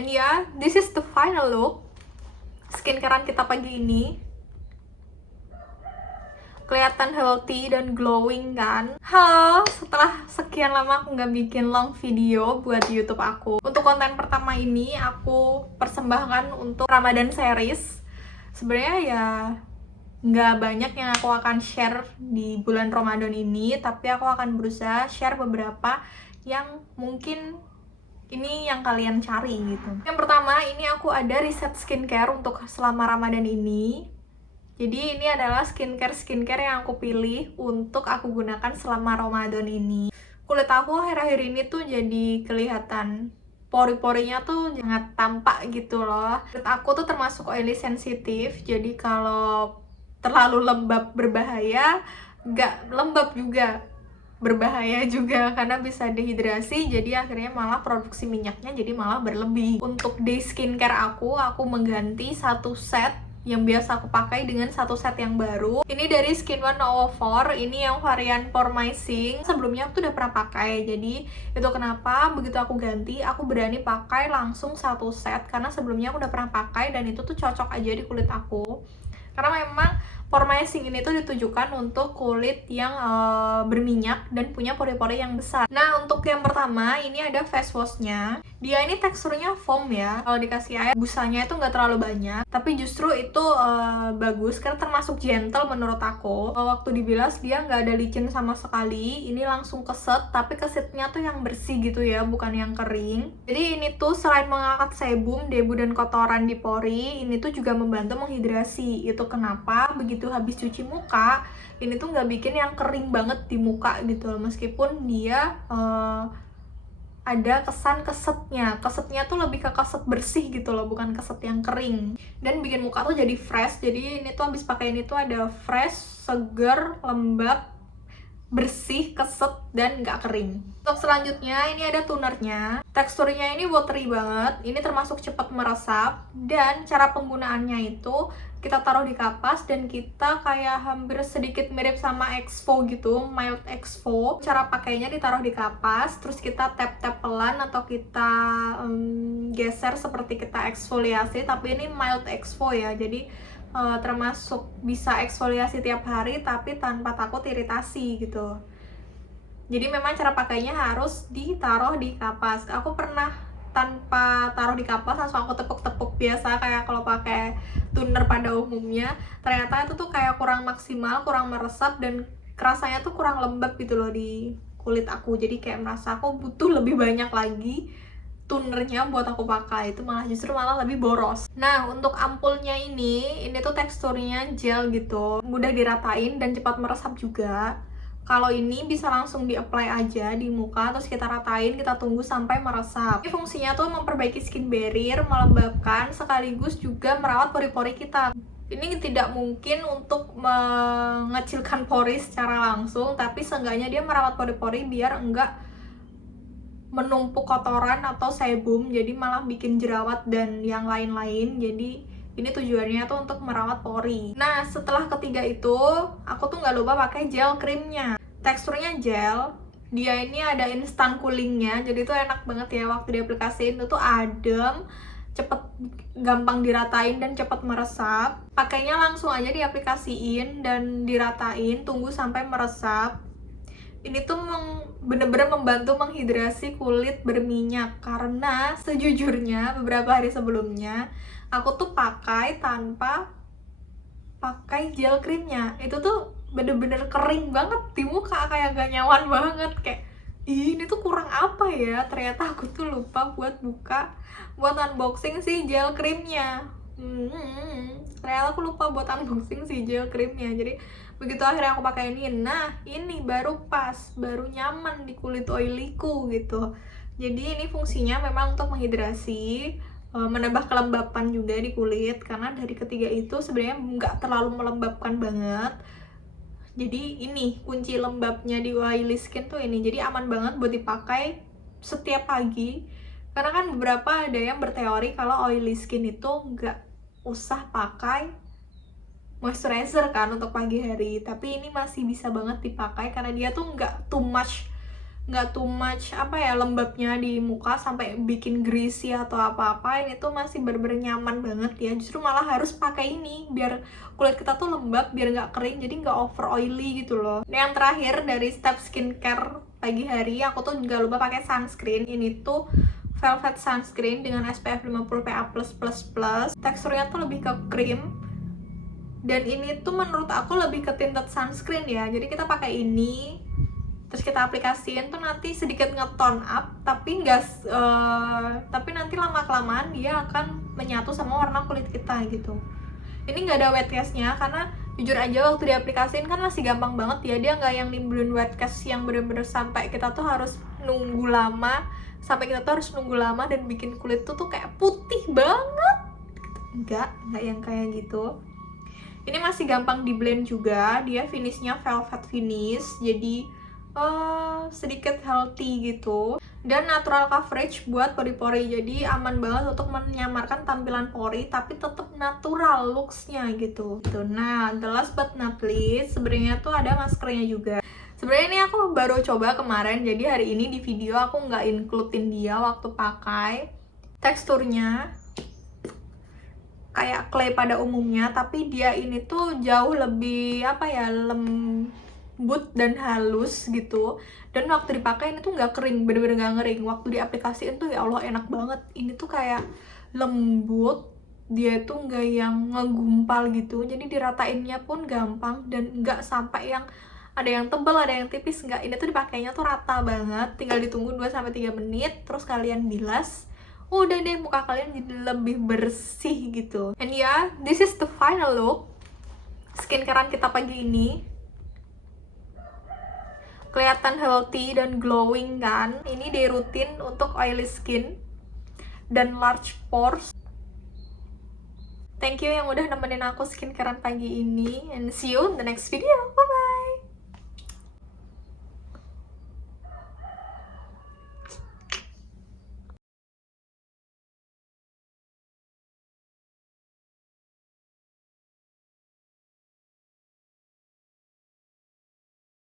And yeah, this is the final look skincarean kita pagi ini. Kelihatan healthy dan glowing kan? Halo, setelah sekian lama aku nggak bikin long video buat YouTube aku. Untuk konten pertama ini aku persembahkan untuk Ramadan series. Sebenarnya ya nggak banyak yang aku akan share di bulan Ramadan ini, tapi aku akan berusaha share beberapa yang mungkin ini yang kalian cari gitu. Yang pertama, ini aku ada riset skincare untuk selama Ramadan ini. Jadi ini adalah skincare yang aku pilih untuk aku gunakan selama Ramadan ini. Kulit aku akhir-akhir ini tuh jadi kelihatan pori-porinya tuh sangat tampak gitu loh. Kulit aku tuh termasuk oily sensitif, jadi kalau terlalu lembab berbahaya, nggak lembab juga berbahaya juga karena bisa dehidrasi, jadi akhirnya malah produksi minyaknya jadi malah berlebih. Untuk day skincare aku mengganti satu set yang biasa aku pakai dengan satu set yang baru. Ini dari Skin One 004, ini yang varian Pormicing. Sebelumnya aku tuh udah pernah pakai, jadi itu kenapa begitu aku ganti, aku berani pakai langsung satu set karena sebelumnya aku udah pernah pakai dan itu tuh cocok aja di kulit aku. Karena memang Pormicing ini tuh ditujukan untuk kulit yang berminyak dan punya pori-pori yang besar. Nah, untuk yang pertama, ini ada face washnya. Dia ini teksturnya foam ya. Kalau dikasih air, busanya itu nggak terlalu banyak. Tapi justru itu bagus, karena termasuk gentle menurut aku. Waktu dibilas, dia nggak ada licin sama sekali. Ini langsung keset, tapi kesetnya tuh yang bersih gitu ya, bukan yang kering. Jadi ini tuh selain mengangkat sebum, debu, dan kotoran di pori, ini tuh juga membantu menghidrasi. Itu kenapa begitu habis cuci muka, ini tuh nggak bikin yang kering banget di muka gitu loh, meskipun dia ada kesan kesetnya tuh lebih ke keset bersih gitu loh, bukan keset yang kering, dan bikin muka tuh jadi fresh. Jadi ini tuh habis pakai ini tuh ada fresh, seger, lembab, bersih, keset, dan nggak kering. Untuk selanjutnya ini ada tonernya. Teksturnya ini watery banget, ini termasuk cepat meresap, dan cara penggunaannya itu kita taruh di kapas dan kita kayak hampir sedikit mirip sama exfo gitu, mild exfo. Cara pakainya ditaruh di kapas, terus kita tap-tap pelan atau kita geser seperti kita eksfoliasi, tapi ini mild exfo ya, jadi termasuk bisa eksfoliasi tiap hari tapi tanpa takut iritasi gitu. Jadi memang cara pakainya harus ditaruh di kapas. Aku pernah tanpa taruh di kapas, langsung aku tepuk-tepuk biasa kayak kalau pakai toner pada umumnya. Ternyata itu tuh kayak kurang maksimal, kurang meresap, dan rasanya tuh kurang lembab gitu loh di kulit aku. Jadi kayak merasa aku butuh lebih banyak lagi tonernya buat aku pakai, itu justru malah lebih boros. Nah, untuk ampulnya ini tuh teksturnya gel gitu, mudah diratain dan cepat meresap juga. Kalau ini bisa langsung di-apply aja di muka, terus kita ratain, kita tunggu sampai meresap. Ini fungsinya tuh memperbaiki skin barrier, melembabkan, sekaligus juga merawat pori-pori kita. Ini tidak mungkin untuk mengecilkan pori secara langsung, tapi seenggaknya dia merawat pori-pori biar enggak menumpuk kotoran atau sebum, jadi malah bikin jerawat dan yang lain-lain. Jadi ini tujuannya tuh untuk merawat pori. Nah, setelah ketiga itu, aku tuh nggak lupa pakai gel creamnya. Teksturnya gel, dia ini ada instant coolingnya, jadi tuh enak banget ya waktu diaplikasiin. Itu tuh adem, cepet, gampang diratain, dan cepet meresap. Pakainya langsung aja diaplikasiin dan diratain, tunggu sampai meresap. Ini tuh bener-bener membantu menghidrasi kulit berminyak, karena sejujurnya beberapa hari sebelumnya aku tuh pakai tanpa pakai gel creamnya. Itu tuh bener-bener kering banget di muka, kayak gak nyaman banget, kayak ini tuh kurang apa ya. Ternyata aku tuh lupa buat unboxing si gel creamnya. Ternyata aku lupa buat unboxing si gel creamnya. Jadi begitu akhirnya aku pakai ini baru pas, baru nyaman di kulit oiliku gitu. Jadi ini fungsinya memang untuk menghidrasi, menambah kelembapan juga di kulit, karena dari ketiga itu sebenarnya nggak terlalu melembabkan banget. Jadi ini kunci lembabnya di oily skin tuh ini. Jadi aman banget buat dipakai setiap pagi, karena kan beberapa ada yang berteori kalau oily skin itu nggak usah pakai moisturizer kan untuk pagi hari, tapi ini masih bisa banget dipakai karena dia tuh nggak too much nggak too much lembabnya di muka sampai bikin greasy atau apa-apa. Ini tuh masih bener-bener nyaman banget ya. Justru malah harus pakai ini biar kulit kita tuh lembab, biar nggak kering, jadi nggak over oily gitu loh. Yang terakhir dari step skincare pagi hari, aku tuh nggak lupa pakai sunscreen. Ini tuh Velvet Sunscreen dengan SPF 50 PA+++. Teksturnya tuh lebih ke cream. Dan ini tuh menurut aku lebih ke tinted sunscreen ya. Jadi kita pakai ini, terus kita aplikasiin tuh nanti sedikit nge-tone up, tapi tapi nanti lama-kelamaan dia akan menyatu sama warna kulit kita gitu. Ini nggak ada wet cast-nya, karena jujur aja waktu diaplikasiin kan masih gampang banget ya. Dia nggak yang nimbulin wet cast yang bener-bener sampai kita tuh harus nunggu lama, dan bikin kulit tuh kayak putih banget. Enggak yang kayak gitu. Ini masih gampang di blend juga, dia finishnya velvet finish, jadi sedikit healthy gitu, dan natural coverage buat pori-pori, jadi aman banget untuk menyamarkan tampilan pori tapi tetap natural looks-nya gitu. Nah, the last but not least, sebenarnya tuh ada maskernya juga. Sebenarnya ini aku baru coba kemarin, jadi hari ini di video aku nggak includein dia waktu pakai. Teksturnya kayak clay pada umumnya, tapi dia ini tuh jauh lebih lembut dan halus gitu. Dan waktu dipakai ini tuh nggak kering, bener-bener nggak ngering. Waktu diaplikasiin tuh ya Allah enak banget. Ini tuh kayak lembut, dia tuh nggak yang ngegumpal gitu, jadi diratainnya pun gampang dan nggak sampai yang ada yang tebal, ada yang tipis, nggak. Ini tuh dipakainya tuh rata banget, tinggal ditunggu 2-3 menit, terus kalian bilas, udah deh muka kalian jadi lebih bersih gitu. And yeah, this is the final look skincarean kita pagi ini. Kelihatan healthy dan glowing kan. Ini day routine untuk oily skin dan large pores. Thank you yang udah nemenin aku skincarean pagi ini, and see you in the next video. Bye bye.